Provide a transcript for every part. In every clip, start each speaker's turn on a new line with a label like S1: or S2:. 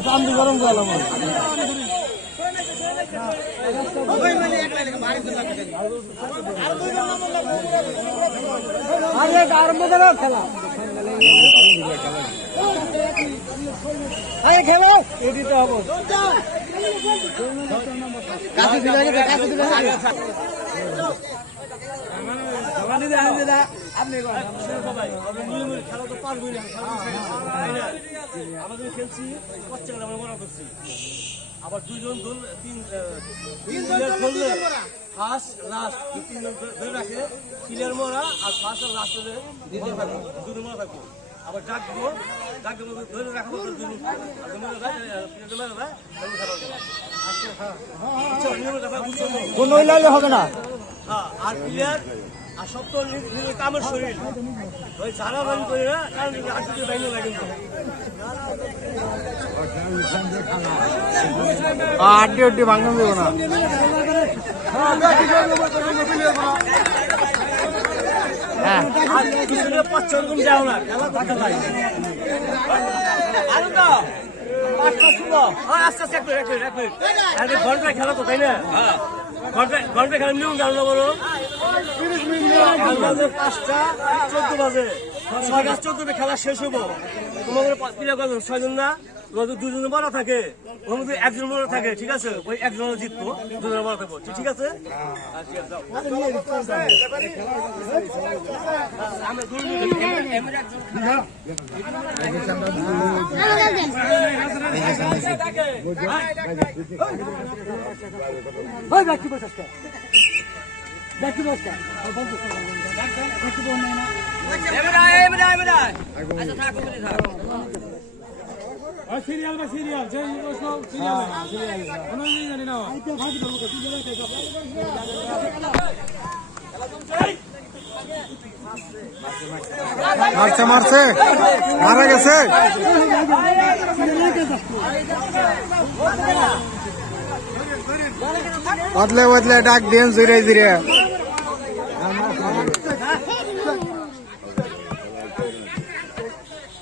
S1: চান্দি গরম করলাম আরম্ভ করো খেলা। আরে খেলো। এটি তো হব কাছে দিলে কাছে দিলে আপনি
S2: খেলা তো পারবই না আমাদের খেলছি বাচ্চা আমরা মনে করছি আবার দুইজন দল তিন তিন ধরলে ফার্স্ট লাস্ট তিনজন ধরে রাখে। ক্লিয়ার মরা আর ফার্স্ট আর লাস্ট হলে মরা। থাকব দুটো মরা থাকব। আবার ডাক দিব ডাক ধরে রাখব দুজন প্লেয়ার খেলা হবে আচ্ছা নিয়মের কথা বুঝছ তো?
S1: কোন লাইলে হবে না।
S2: হ্যাঁ, আর প্লেয়ার আর সব তো নি- নিজের কামের শরীর। ওই সারা বাড়ি করে না কারণ আটকে বাইরে লাগে না।
S1: আড্ডি আড্ডি ভাঙন দেবো না। হ্যাঁ।
S2: যাও খেলা থাকা আনন্দ? হ্যাঁ আস্তে আস্তে ঘন্টায় তো তাই না? ঘন্টায় ঘন্টায় খেলা নিয়ম জানো না বলো। আন্দাজে পাঁচটা চোদ্দ বাজে ছয় গাছ চোদ্দতে খেলা শেষ হব তোমাদের প্লেয়ার কত ছয়জন না দুজনে বড় থাকে ওর মধ্যে একজন বড় থাকে ঠিক আছে ওই একজন জিতবো দুজনে বড় থাকব ঠিক আছে আচ্ছা যাও আমরা দুজন
S1: ওই ব্যাকি বসাস ব্যাকি বসটা ব্যাকি বস না সিরিয়াল বা সিরিয়াল যে সিরিয়াল কোনো জানি না
S3: মারছে মারছে মারা গেছে বদলে বদলে ডাক দিন জিরে জিরে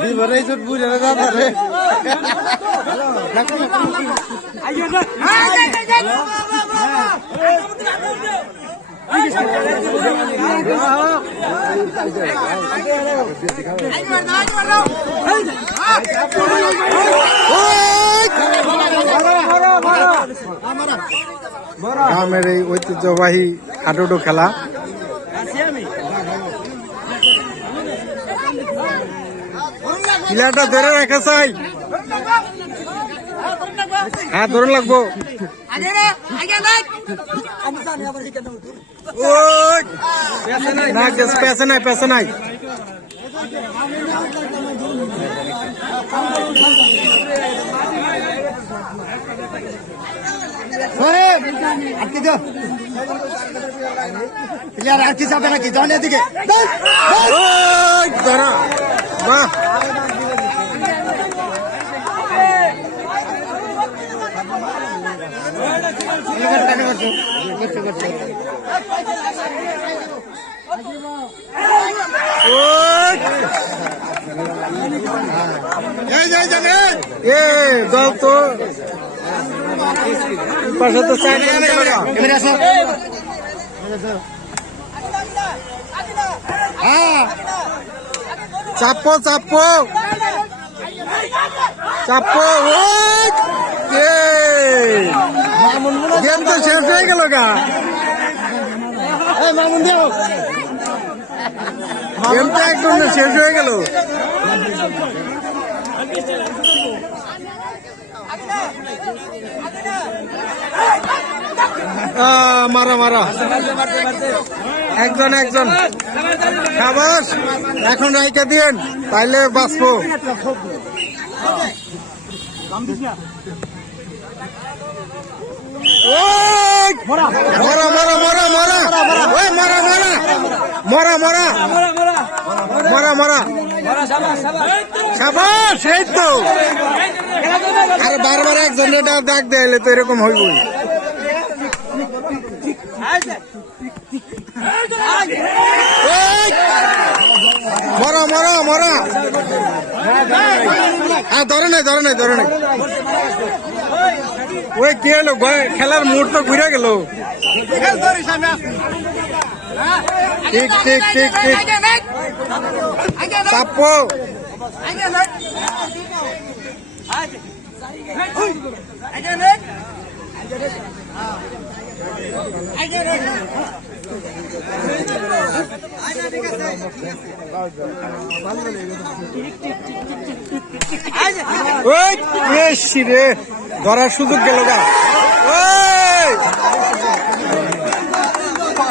S3: দিবারে চোট বুঝে না দাদা গ্রামের এই ঐতিহ্যবাহী হাডুডু খেলা প্লেয়ারটা ধরে রেখে চাই। হ্যাঁ ধরুন লাগবো! না পেছে নাই পেছে নাই।
S1: আটকে দাও। প্লেয়ার আর কি যাবে নাকি? জন এদিকে!
S3: ধরা বাহ ওই! এই, এই, এই, এই! এ দল তো পাশে তো চাপো চাপো চাপো ওই! গেম তো শেষ হয়ে গেল গা।
S1: মামুন দেও।
S3: গেম তো একদম শেষ হয়ে গেল। মারা মারা। একজন একজন। খাবাস এখন রাইকে দিন তাইলে বাঁচবো। ওই! মরা মরা মরা মরা ওই মরা মরা মরা মরা মরা মরা সাবাস সেই তো আরে বারবার একজন ডাক দেয় তো এরকম হইবই! মরা মরা মরা হ্যাঁ ধরে নাই ধরে নাই ধরে নাই ওই কি হলো? খেলার মুড তো ঘুরে গেল। ঠিক ঠিক ঠিক ঠিক। চাপো। ওই রে? ধরার সুযোগ গেল গা।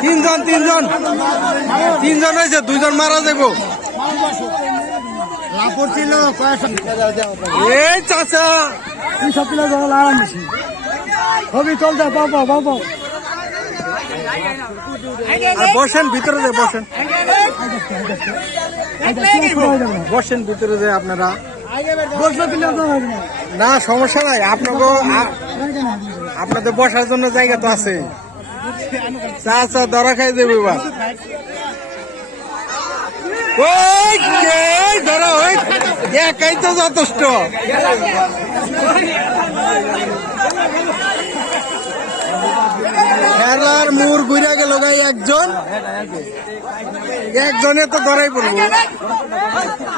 S3: তিনজন তিনজন। তিনজন হয়েছে দুইজন মারা যাব। এই চাচা।
S1: চলতে বাবা বাবা
S3: আর বসেন ভিতরে যে বসেন। বসেন ভিতরে যে আপনারা।
S1: না,
S3: সমস্যা নাই। আপনাকে আপনাদের বসার জন্য জায়গা তো আছে। চা চা ধরা খাই দেবে কে? ধরো ওই একাই তো যথেষ্ট। খেলার মুর ঘুরে গেল গাই একজন। একজনে তো ধরাই পড়ব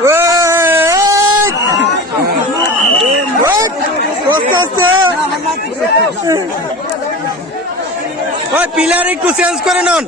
S3: ওই! ওই! আস্তে আস্তে। ওই পিলার একটু চেঞ্জ করে নন।